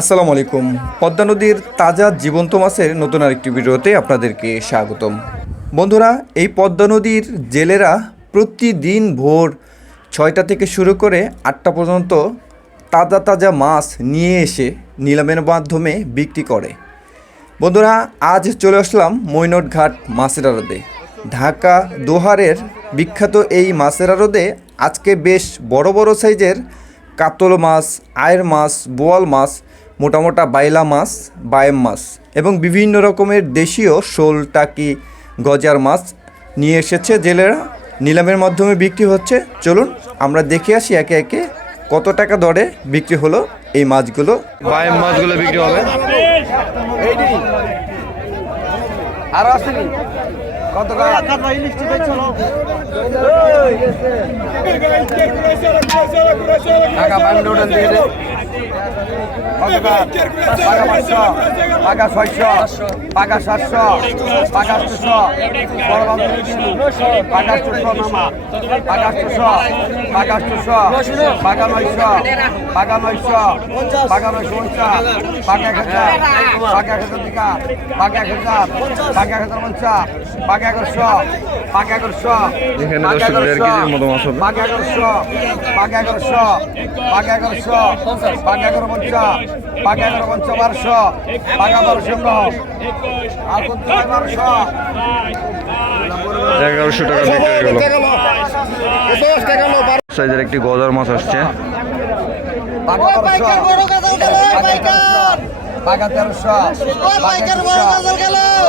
আসসালামু আলাইকুম। পদ্মা নদীর তাজা জীবন্ত মাছের নতুন আরেকটি ভিডিওতে আপনাদেরকে স্বাগতম। বন্ধুরা, এই পদ্মা নদীর জেলেরা প্রতিদিন ভোর ছয়টা থেকে শুরু করে আটটা পর্যন্ত তাজা তাজা মাছ নিয়ে এসে নিলামের মাধ্যমে বিক্রি করে। বন্ধুরা, আজ চলে আসলাম মৈনট ঘাট মাছের আড়তে। ঢাকা দোহারের বিখ্যাত এই মাছের আড়তে আজকে বেশ বড় বড় সাইজের কাতল মাছ, আয়ের মাছ, বোয়াল মাছ মোটা মোটা বাইলা মাছ বায়েম মাছ এবং বিভিন্ন রকমের দেশীয় শোল টাকি গজার মাছ নিয়ে এসেছে জেলেরা। নিলামের মাধ্যমে বিক্রি হচ্ছে। চলুন আমরা দেখে আসি একে একে কত টাকা দরে বিক্রি হলো এই মাছগুলো। বায়েম মাছগুলো বিক্রি হবে। আরও আসেনি কত টাকা টাকা ছয়শো টাকা সাতশো বড় বাবু টাকা আটশো মামা টাকা আটশো টাকা আটশো টাকা নয়শো টাকা নয়শো টাকা নয়শো পঞ্চাশ টাকা এক হাজার টাকা এক হাজার টিকা টাকা এক হাজার টাকা এক হাজার পঞ্চাশ টাকা এগারোশো টাকা এগারোশো এখানে দশ টাকা দেড় কেজির মতো মাছ হবে। টাকা এগারো এগারো বারোশো বারোশো বারোশো। এগারোশো টাকা বিক্রি গেল। সাইজের একটি গজার মাছ আসছে। টাকা বারোশো টাকা তেরোশো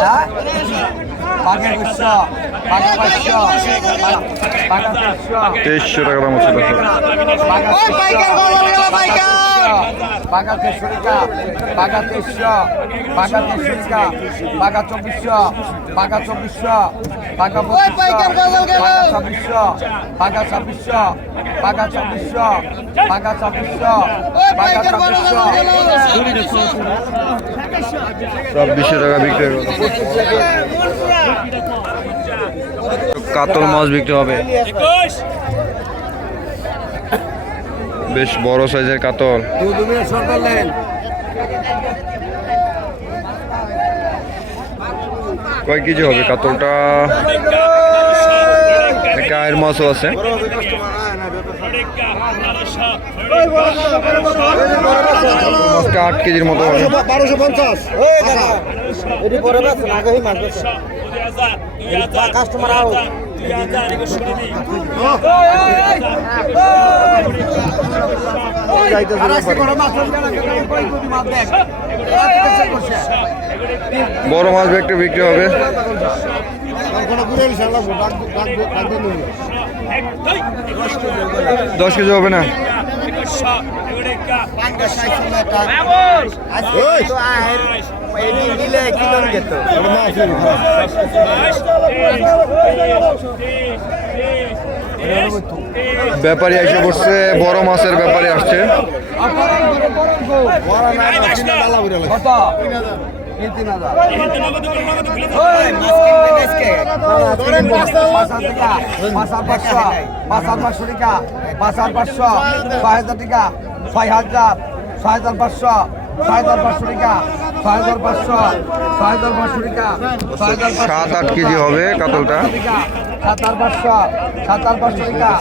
হ্যাঁ? টাকা একুশশো টাকা টাকা তিনশো তেইশশো টাকা পাকা তেইশশো পাকা তেইশশো পাকা তেইশশো পাকা চব্বিশশো পাকা চব্বিশশো পাকা পঁচিশশো ছাব্বিশশো পাকা ছাব্বিশশো পাকা ছাব্বিশশো পাকা ছাব্বিশশো ছাব্বিশশো। টাকা বিক্রি কাতল মাছ বিক্রি হবে। বেশ বড় সাইজের কাতল। কয় কেজি হবে কাতলটা? একটা আয়ের মাছও আছে। আট কেজির মতো বারোশো পঞ্চাশ। কাস্টমার আও বড় মাছ একটা বিক্রি হবে। দশ কেজি হবে না? ব্যাপারী এসে পড়ছে বড় মাছের ব্যাপারী আসছে। টাকা পাঁচ পাঁচশো পাঁচ পাঁচশো টাকা পাঁচ হাজার পাঁচশো ছয় হাজার টাকা ছয় হাজার ছয় হাজার পাঁচশো ছয় হাজার পাঁচশো টাকা। সাত আট কেজি হবে কাতলটা। সাতার পাঁচশো সাতার পাঁচশো টাকা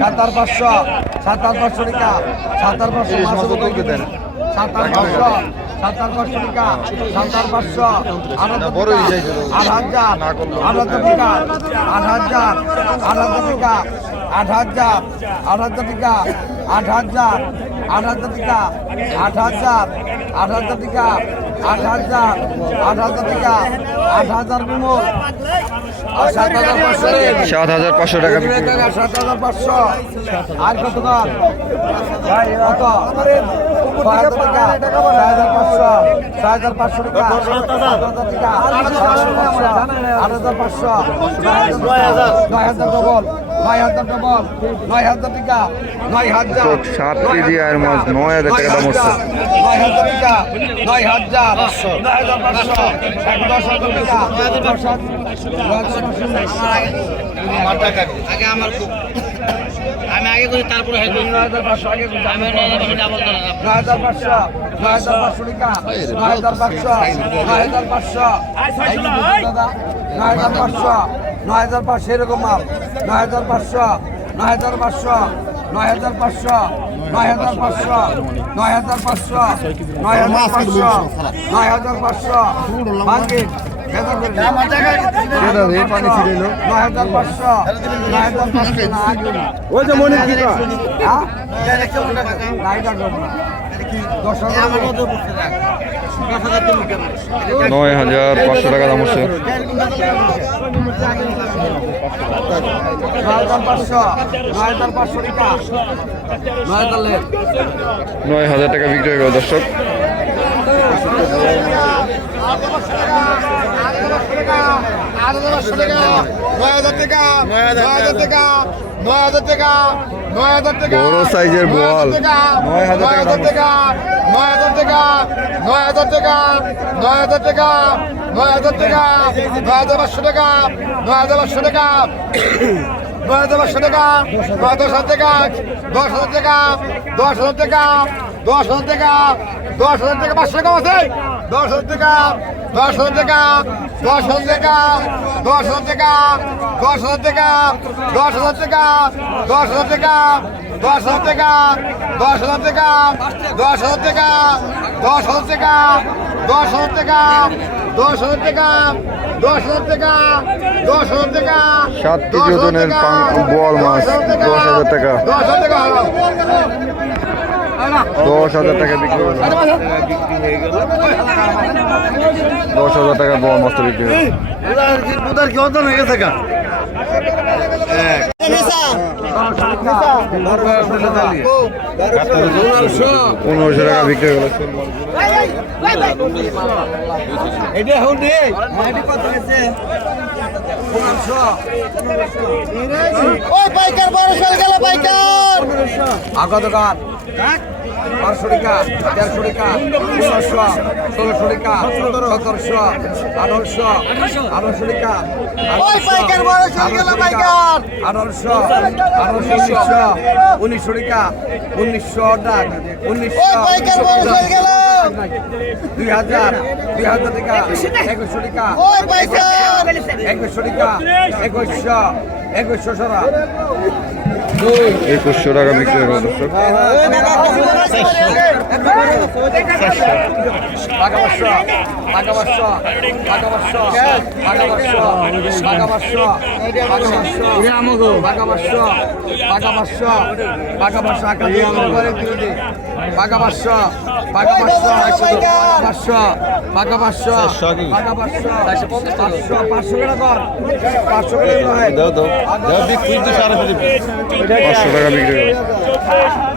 সাতার পাঁচশো সাতার পাঁচশো টাকা সাতার পাঁচশো সাতার পাঁচশো সাতার পাঁচশো টাকা সাতার পাঁচশো আট হাজার আট হাজার টাকা আট হাজার আট হাজার টাকা আট হাজার আট হাজার টাকা আট হাজার আট হাজার টাকা আট হাজার আট হাজার টাকা আট হাজার আট হাজার টাকা আট হাজার বিমল। সাত হাজার পাঁচশো। সাত হাজার পাঁচশো টাকা। সাত হাজার পাঁচশো। আর কত কত? ছয় হাজার টাকা ছয় হাজার পাঁচশো ছয় হাজার পাঁচশো টাকা। সাত হাজার টাকা আট হাজার পাঁচশো। নয় হাজার। নয় হাজার ডবল। নয় হাজার ডবল নয় হাজার টাকা। নয় হাজার সাত কেজি আয়ের মাছ নয় হাজার টাকা দাম হচ্ছে। নয় হাজার টাকা। নয় হাজার নয় হাজার পাঁচশো। এক দশ হাজার টাকা। দশ হাজার। আগে আমার আমি আগে করি তারপরে হ্যাঁ নয় হাজার পাঁচশো নয় হাজার পাঁচশো করে দাম। নয় হাজার পাঁচশো নয় হাজার পাঁচশো নয় হাজার পাঁচশো নয় হাজার পাঁচশো নয় হাজার পাঁচশো নয় হাজার পাঁচশো নয় হাজার পাঁচশো নয় হাজার পাঁচশো টাকা দাম হচ্ছে নয় হাজার টাকা বিক্রি হয়ে গেল দর্শক। দশ হাজার টাকা নয় হাজার পাঁচশো নয় হাজার টাকা নয় হাজার লেট নয় হাজার টাকা হয়ে বড় সাইজের বল নয় হাজার টাকা নয় হাজার টাকা নয় হাজার টাকা নয় হাজার টাকা নয় হাজার টাকা নয় হাজার পাঁচশো টাকা নয় হাজার পাঁচশো টাকা নয় হাজার পাঁচশো টাকা নয় দশ হাজার টাকা দশ হাজার টাকা দশ হাজার টাকা দশ হাজার টাকা দশ হাজার টাকা পাঁচশো টাকা আছে দশ হাজার টাকা দশ হাজার টাকা দশ হাজার টাকা দশ হাজার টাকা দশ হাজার টাকা দশ হাজার টাকা দশ হাজার টাকা দশ হাজার টাকা দশ হাজার টাকা দশ হাজার টাকা দশ হাজার টাকা দশ হাজার টাকা দশ হাজার টাকা দশ হাজার টাকা দশ হাজার টাকা সাত কেজি ওজনের বোয়াল মাছ দশ হাজার টাকা দশ হাজার টাকা দশ হাজার টাকা বিক্রি হলো। দশ হাজার টাকা বোয়াল মাছটা বিক্রি হলো। পনেরোশো টাকা বিক্রি হয়ে গেল এটা এখন রে মাটি বারোশো টাকা তেরোশো টাকা পনেরোশো ষোলোশো টাকা সতেরোশো আঠারোশো আঠারোশো টাকা আঠারোশো আঠারোশো উনিশশো টাকা উনিশশো টাকা উনিশশো দুই হাজার দুই হাজার টাকা একুশশো টাকা। একুশশো টাকা একুশশো একুশশো সারা একুশশো টাকা বিক্রি করা দর্শক। পাঁচশো। টাকা পাঁচশো টাকা পাঁচশো টাকা বিক্রি করে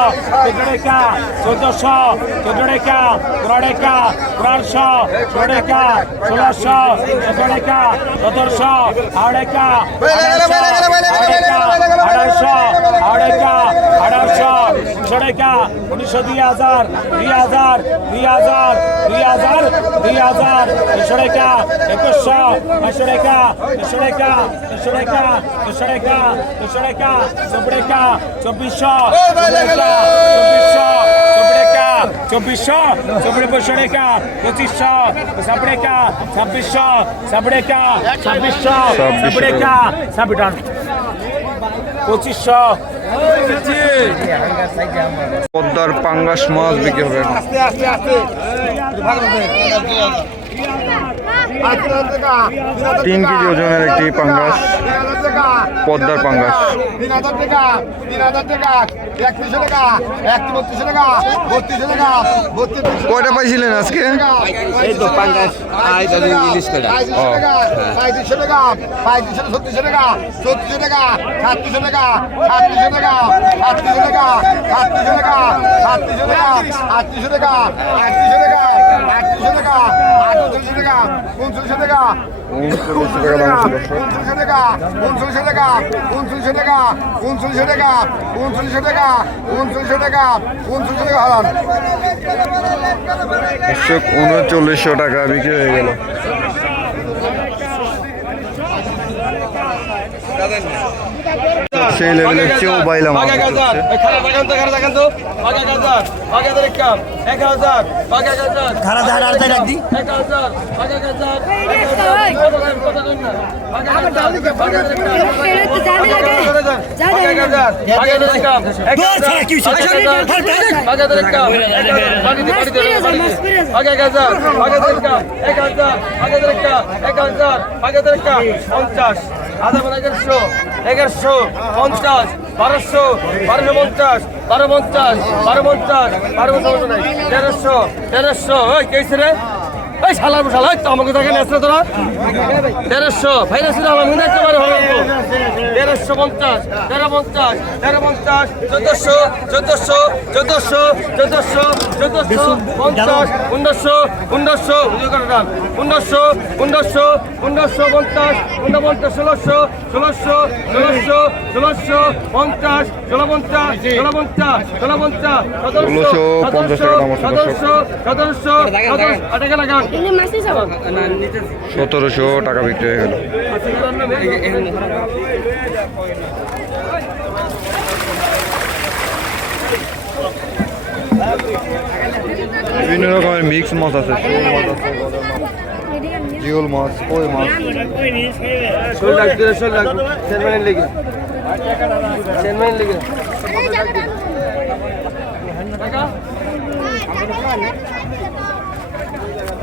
চোদ্দ টাকা চোদ্দশো চোদ্দ টাকা পনেরো টাকা পনেরোশো ষোলো টাকা ষোলোশো সতেরো টাকা সতেরোশো উনিশশো টাকা উনিশশো দুই হাজার দুই হাজার দুই হাজার দুই হাজার দুই হাজার। দুশো টাকা একুশশো পাঁচশো টাকা দুশো টাকা দুশো টাকা দুশো টাকা দুশো টাকা চব্বিশ টাকা চব্বিশশো চব্বিশশো চব্বিশ পঁচিশশো টাকা পঁচিশশো সাত টাকা ছাব্বিশশো সাত টাকা ছাব্বিশশো টাকা ছাব্বিশ টাকা পঁচিশশো পদ্মার পাঙ্গাস মাছ বিক্রি হবে এখন। আস্তে আস্তে আস্তে আর তিন টাকা কেজি ওজনের একটি পাঙ্গাস। তিন হাজার টাকা পদ্মার পাঙ্গাস। তিন হাজার টাকা তিন হাজার টাকা একত্রিশশো টাকা এক বত্রিশশো টাকা বত্রিশশো টাকা বত্রিশ কয়টা পাইছিলেন আজকে এই তো পাঙ্গাস পঁয়ত্রিশশো টাকা পঁয়ত্রিশশো টাকা পঁয়ত্রিশশো ছত্রিশশো টাকা ছত্রিশশো টাকা সাতত্রিশশো টাকা সাতত্রিশশো টাকা সাতত্রিশশো টাকা সাতত্রিশশো টাকা সাতত্রিশশো টাকা আটত্রিশশো টাকা আটত্রিশশো টাকা আটত্রিশশো টাকা আটত্রিশশো টাকা উনচল্লিশশো টাকা উনচল্লিশশো টাকা উনচল্লিশশো টাকা উনচল্লিশশো টাকা উনচল্লিশশো টাকা উনচল্লিশশো টাকা উনচল্লিশশো টাকা উনচল্লিশশো টাকা হারান উনচল্লিশশো টাকা বিক্রি হয়ে গেল। సేల్ వచ్చి ఓ బయలం পঞ্চাশ আধা মানে এগারোশো এগারোশো পঞ্চাশ, বারোশো বারোশো পঞ্চাশ বারো পঞ্চাশ বারো পঞ্চাশ বারো পঞ্চাশ তেরোশো তেরোশো, ওই কেছে এই শালার শালা আমাকে দেখেন আসলে তোরা? তেরোশো ভাই আসলে আমার একটা বারে হলো তেরোশো পঞ্চাশ তেরো পঞ্চাশ তেরো পঞ্চাশ চোদ্দশো চোদ্দশো চোদ্দশো চোদ্দশো চোদ্দশো পঞ্চাশ উনিশশো উনিশশো উনিশশো উনিশশো উনিশশো পঞ্চাশ উনপঞ্চাশ ষোলোশো ষোলোশো ষোলোশো ষোলোশো পঞ্চাশ ষোলো পঞ্চাশ ষোলো পঞ্চাশ ষোলো পঞ্চাশ সতেরোশো সতেরোশো সতেরোশো সতেরোশো আটাকা লাগান সতেরোশো টাকা বিক্রি হয়ে গেল। বিভিন্ন রকমের মিক্স মাছ আছে শোল মাছ আছে জিওল মাছ কই মাছ? লাখ দিলে ষোলো লাখ লেগে। লেগে।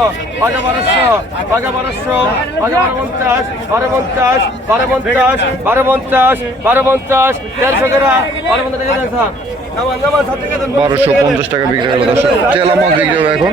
বারোশো পঞ্চাশ টাকা বারোশো পঞ্চাশ টাকা বিক্রি হলো দর্শক। তেল মাছ বিক্রি হবে এখন।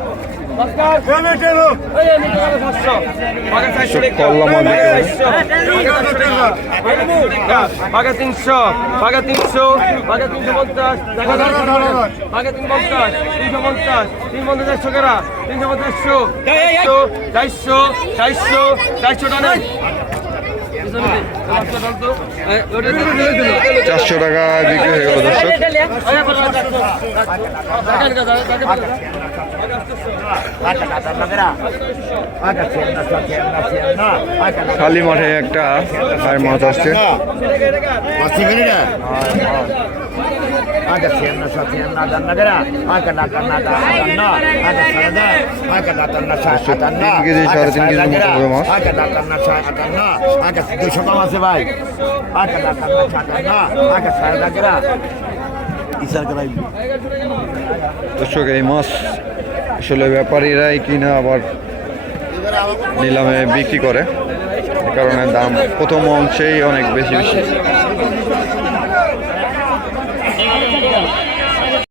তিনশো তিনশো তিনশো তিন তিনশো পঞ্চাশ তিন চারশো তিনশো চারশো চারশো চারশো চারশো টাকা চারশো টাকা বিক্রি হয়ে গেল দর্শক খালি মাঠে একটা আর মাছ আসছে ಆಗ ಸೇನ ಸತಿಯನ್ನ ಅದನ್ನಗರ ಆಗ ನಕನ್ನ ಅದನ್ನ ಆಗ ಸರದ ಆಗ ನಕನ್ನ ಸಾತನ್ನ ಆಗ ಸರದಗರ ಆಗ ನಕನ್ನ ಸಾತನ್ನ ಆಗ ದುಶಕ ಮಾಸೆ ಬಾಯ್ ಆಗ ನಕನ್ನ ಸಾತನ್ನ ಆಗ ಸರದಗರ ಇಸರ್ಗರ ದರ್ಶಕ ಈ ಮಾಸ್ আসলে ব্যাপারীরাই কিনা আবার নিলামে বিক্রি করে। কারণে দাম প্রথম অংশেই অনেক বেশি বেশি।